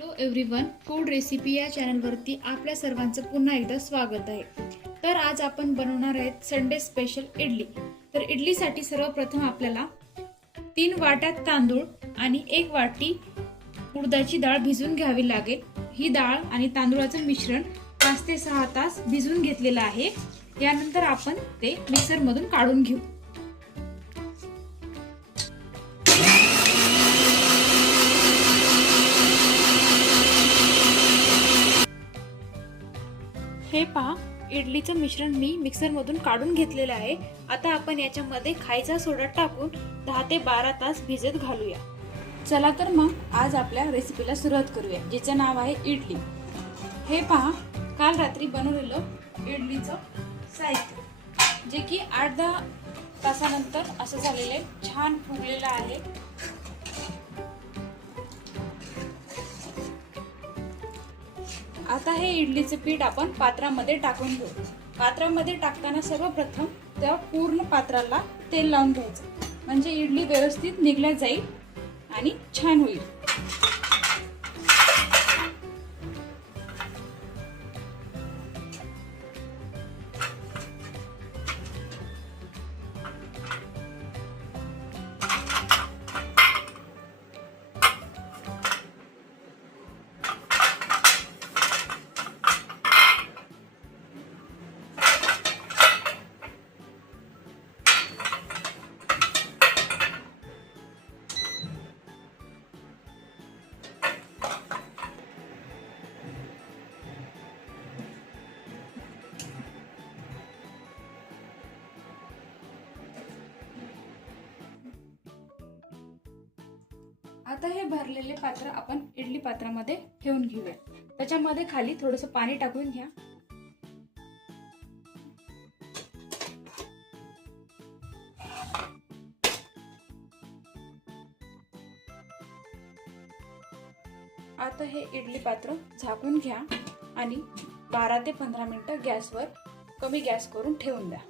Hello everyone, food recipe या चॅनलवरती आपल्या सर्वांचं पुन्हा एकदा स्वागत आहे। तर आज आपण बनवणार आहेत संडे स्पेशल इडली। तर इडलीसाठी सर्वप्रथम आपल्याला 3 वाट्या तांदूळ आणि 1 वाटी उडदाची डाळ भिजवून घ्यावी लागेल। ही डाळ आणि तांदूळाचं मिश्रण 5 ते 6 तास भिजवून घेतलेलं आहे। यानंतर आपण ते मिक्सर मधून काढून घेऊ। हे पहा, इडलीचं मिश्रण मी मिक्सर मधून काढून घेतलेलं आहे। आता आपण याच्यामध्ये खायचा सोडा टाकून 10 ते 12 तास भिजत घालूया। चला तर मग आज आपल्या रेसिपीला सुरुवात करूया, जिचे नाव आहे इडली। हे पहा, काल रात्री बनवलेलं इडलीचं साहित्य, जे की 8-10 तासानंतर असं झालेलं छान फुगलेलं आहे। आता हे इडलीचे पीठ आपण पात्रामध्ये टाकून घेऊ। पात्रामध्ये टाकताना सर्वप्रथम त्या पूर्ण पात्राला तेल लावून घ्यायचं, म्हणजे इडली व्यवस्थित निघल्या जाईल आणि छान होईल। आता हे भरलेले पात्र आपण इडली पात्रामध्ये ठेवून घेऊया। त्याच्यामध्ये खाली थोडंसं पाणी टाकून घ्या। आता हे इडली पात्र झाकून घ्या आणि 12 ते 15 मिनिटं गॅसवर कमी गॅस करून ठेवून द्या।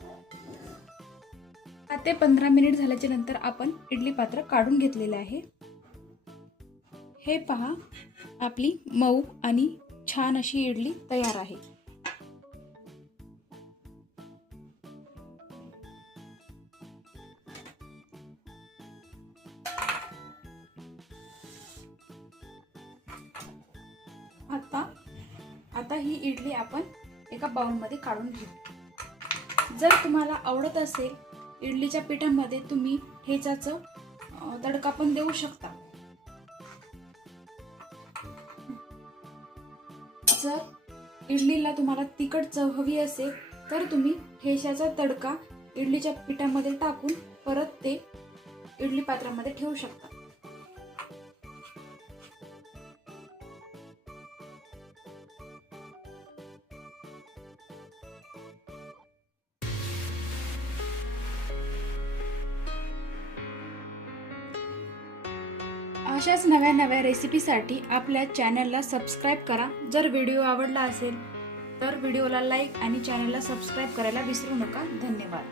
10 ते 15 मिनिट झाल्याच्या नंतर आपण इडली पात्र काढून घेतलेले आहे। हे पहा, आपली मऊ आणि छान अशी इडली तयार आहे। आता ही इडली आपण एका बाउलमध्ये काढून घेऊ। जर तुम्हाला आवडत असेल, इडलीच्या पिठामध्ये तुम्ही ठेचाचं तडका पण देऊ शकता। जर इडलीला तुम्हाला तिखट चव हवी असेल तर तुम्ही ठेचाचा तडका इडलीच्या पिठामध्ये टाकून परत ते इडली पात्रामध्ये ठेवू शकता। अशाच नव्या रेसिपीसाठी आपल्या चॅनलला सबस्क्राईब करा। जर व्हिडिओ आवडला असेल तर व्हिडिओला लाईक आणि चॅनलला सबस्क्राईब करायला विसरू नका। धन्यवाद।